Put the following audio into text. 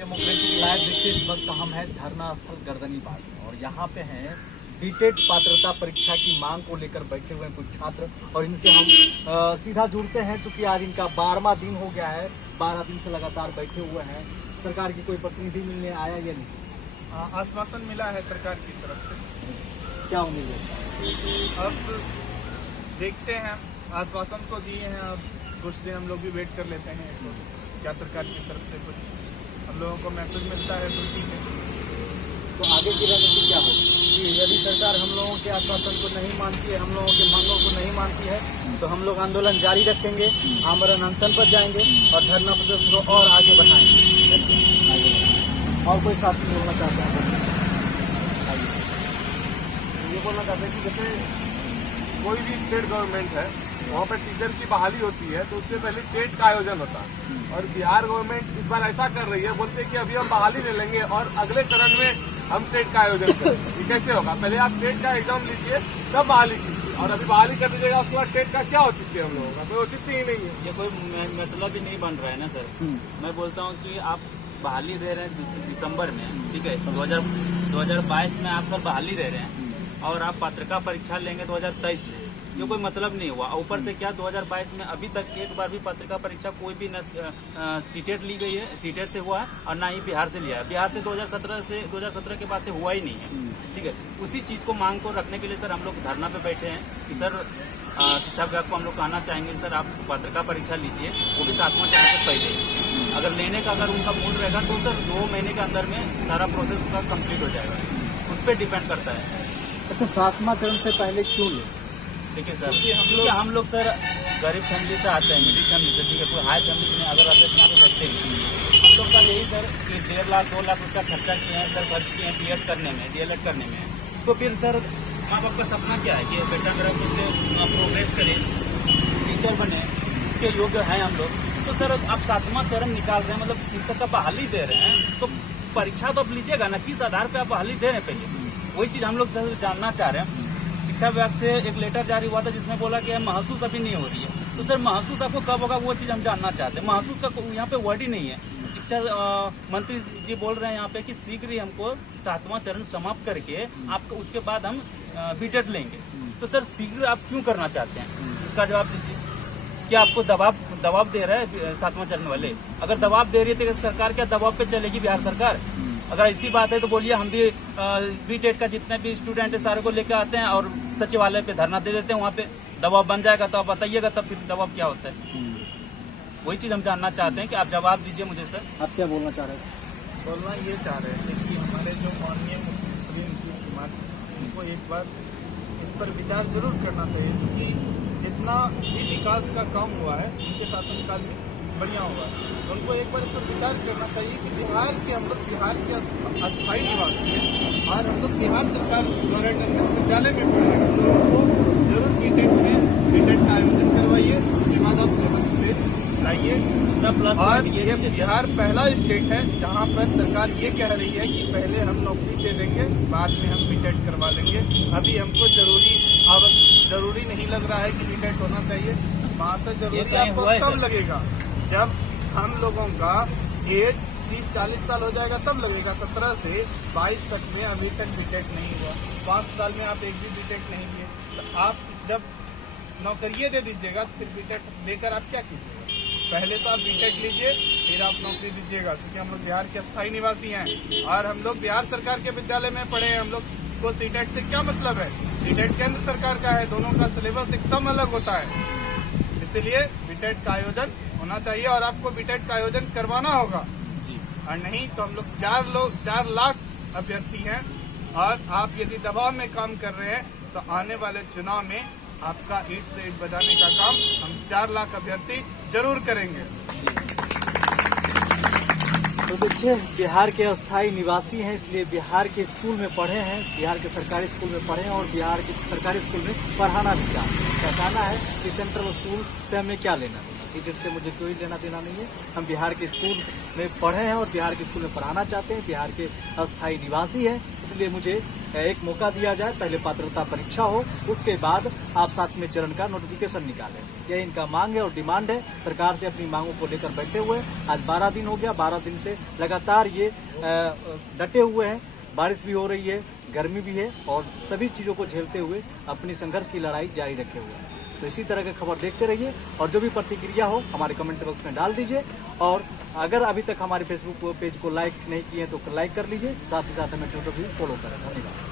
Democratic live देखिए, इस वक्त हम हैं धरना स्थल गर्दनीबाग में और यहाँ पे हैं बीटेड पात्रता परीक्षा की मांग को लेकर बैठे हुए हैं कुछ छात्र और इनसे हम सीधा जुड़ते हैं। चूंकि आज इनका 12वां दिन हो गया है, 12 दिन से लगातार बैठे हुए हैं। सरकार की कोई प्रतिनिधि मिलने आया या नहीं? आश्वासन मिला है सरकार की तरफ से। क्या उम्मीद है? अब देखते हैं, आश्वासन तो दिए हैं, अब कुछ दिन हम लोग भी वेट कर लेते हैं। तो क्या सरकार की तरफ से कुछ हम लोगों को मैसेज मिलता है तो ठीक है। तो आगे की रणनीति क्या होगी? यदि सरकार हम लोगों के आश्वासन को नहीं मानती है, हम लोगों के मांगों को नहीं मानती है, तो हम लोग आंदोलन जारी रखेंगे, आमरण अनशन पर जाएंगे और धरना प्रदर्शन को और आगे बढ़ाएंगे। और कोई साथी बोलना चाहते हैं? ये बोलना चाहते हैं कि जैसे कोई भी स्टेट गवर्नमेंट है, वहाँ पर टीचर की बहाली होती है तो उससे पहले टेट का आयोजन होता है। और बिहार गवर्नमेंट इस बार ऐसा कर रही है, बोलते हैं कि अभी हम बहाली ले लेंगे और अगले चरण में हम टेट का आयोजन करेंगे। ये कैसे होगा? पहले आप टेट का एग्जाम लीजिए, तब बहाली कीजिए, और अभी बहाली कर दीजिएगा उसके बाद टेट का क्या औचित्य है? हम लोगों का कोई औचित्य ही नहीं है। ये कोई मतलब ही नहीं बन रहा है ना सर। मैं बोलता हूँ कि आप बहाली दे रहे हैं दिसंबर में, ठीक है, 2022 में आप सर बहाली दे रहे हैं और आप पत्रिका परीक्षा लेंगे 2023 में। ये कोई मतलब नहीं हुआ। ऊपर से क्या 2022 में अभी तक एक बार भी पत्रिका परीक्षा कोई भी न सीटेट ली गई है, सीटेट से हुआ है और ना ही बिहार से लिया है। बिहार से 2017 के बाद से हुआ ही नहीं है, ठीक है। उसी चीज़ को मांग को रखने के लिए सर हम लोग धरना पे बैठे हैं कि सर शिक्षा विभाग को हम लोग कहना चाहेंगे सर आप पत्रिका परीक्षा लीजिए, वो भी 7वां चरण से पहले। अगर लेने का अगर उनका मूड रहेगा तो सर 2 महीने के अंदर में सारा प्रोसेस उनका कंप्लीट हो जाएगा। उस पर डिपेंड करता है। अच्छा, 7वां चरण से पहले क्यों ले? देखिए सर, क्योंकि हम लोग सर गरीब फैमिली से आते हैं, मिडिल फैमिली से, ठीक है, कोई हाई फैमिली से अगर आते हैं यहाँ पे बैठते हैं। हम लोग का यही सर कि 1.5 लाख 2 लाख रुपया खर्चा किए हैं सर, खर्च किए हैं बीएड करने में, डीएलएड करने में। तो फिर सर माँ बाप का सपना क्या है कि बेटा मेरा कुछ प्रोग्रेस करे, टीचर बने, इसके योग्य हैं हम लोग। तो सर आप 7वां चरण निकाल रहे हैं, मतलब शिक्षक का बहाली दे रहे हैं, तो परीक्षा तो आप लीजिएगा ना, किस आधार पर आप बहाली दे रहे हैं? पहले वही चीज़ हम लोग जानना चाह रहे हैं। शिक्षा विभाग से एक लेटर जारी हुआ था जिसमें बोला कि महसूस अभी नहीं हो रही है। तो सर महसूस आपको कब होगा, वो चीज़ हम जानना चाहते हैं। महसूस का यहाँ पे वर्ड ही नहीं है। शिक्षा मंत्री जी बोल रहे हैं यहाँ पे कि शीघ्र ही हमको 7वां चरण समाप्त करके आपको उसके बाद हम बीटेड लेंगे। तो सर शीघ्र आप क्यों करना चाहते हैं, इसका जवाब दीजिए। क्या आपको दबाव दे रहा है 7वां चरण वाले? अगर दबाव दे रही है तो सरकार क्या दबाव पे चलेगी बिहार सरकार? अगर ऐसी बात है तो बोलिए, हम भी बीटेट का जितने भी स्टूडेंट है सारे को लेकर आते हैं और सचिवालय पे धरना दे देते हैं। वहाँ पे दबाव बन जाएगा तो आप बताइएगा तब फिर दबाव क्या होता है। वही चीज़ हम जानना चाहते हैं कि आप जवाब दीजिए मुझे सर। आप क्या बोलना चाह रहे हैं? बोलना ये चाह रहे हैं कि हमारे जो माननीय मुख्यमंत्री नीतीश कुमार, उनको एक बार इस पर विचार जरूर करना चाहिए, क्योंकि जितना भी विकास का काम हुआ है उनके शासनकाल में बढ़िया हुआ है। उनको एक बार इस पर विचार करना चाहिए कि बिहार के हम लोग बिहार के अस्थायी निवासी हैं और हम लोग बिहार सरकार द्वारा निर्मित विद्यालय में पढ़ रहे हैं, तो उनको जरूर बीटेट का आयोजन करवाइए, उसके बाद आप 7th grade लाइए। और ये बिहार पहला स्टेट है जहाँ पर सरकार ये कह रही है कि पहले हम नौकरी दे देंगे, बाद में हम बीटेट करवा लेंगे। अभी हमको जरूरी नहीं लग रहा है कि बीटेट होना चाहिए। वहाँ से जरूरी आपको तब लगेगा जब हम लोगों का एज 30-40 साल हो जाएगा, तब लगेगा। 17 से 22 तक में अभी तक बीटेट नहीं हुआ, 5 साल में आप एक भी बीटेट नहीं लिए, तो आप जब नौकरी दे दीजिएगा तो फिर बीटेट लेकर आप क्या कीजिएगा? पहले तो आप बीटेट लीजिए, फिर आप नौकरी दीजिएगा। क्योंकि हम लोग बिहार के अस्थायी निवासी हैं और हम लोग बिहार सरकार के विद्यालय में पढ़े हैं। हम लोग को सीटेट से क्या मतलब है? सीटेट केंद्र सरकार का है, दोनों का सिलेबस एकदम अलग होता है। इसलिए बीटेट का आयोजन होना चाहिए और आपको बीटेट का आयोजन करवाना होगा। और नहीं तो हम लोग 4 लाख अभ्यर्थी हैं और आप यदि दबाव में काम कर रहे हैं तो आने वाले चुनाव में आपका ईंट से ईंट बजाने का काम हम 4 लाख अभ्यर्थी जरूर करेंगे। तो देखिए, बिहार के अस्थायी निवासी हैं, इसलिए बिहार के स्कूल में पढ़े हैं, बिहार के सरकारी स्कूल में पढ़े हैं और बिहार के सरकारी स्कूल में पढ़ाना भी क्या कहना है कि सेंट्रल स्कूल से हमें क्या लेना देना, सीटेट से मुझे कोई लेना देना नहीं है। हम बिहार के स्कूल में पढ़े हैं और बिहार के स्कूल में पढ़ाना चाहते हैं, बिहार के अस्थायी निवासी हैं, इसलिए मुझे एक मौका दिया जाए, पहले पात्रता परीक्षा हो, उसके बाद आप 7वें चरण का नोटिफिकेशन निकालें। यही इनका मांग है और डिमांड है। सरकार से अपनी मांगों को लेकर बैठे हुए हैं। आज 12 दिन हो गया, 12 दिन से लगातार ये डटे हुए हैं। बारिश भी हो रही है, गर्मी भी है और सभी चीज़ों को झेलते हुए अपनी संघर्ष की लड़ाई जारी रखे हुए हैं। तो इसी तरह की खबर देखते रहिए और जो भी प्रतिक्रिया हो हमारे कमेंट बॉक्स में डाल दीजिए। और अगर अभी तक हमारे फेसबुक पेज को लाइक नहीं किए तो लाइक कर लीजिए, साथ ही साथ हमें ट्विटर भी फॉलो करें। धन्यवाद।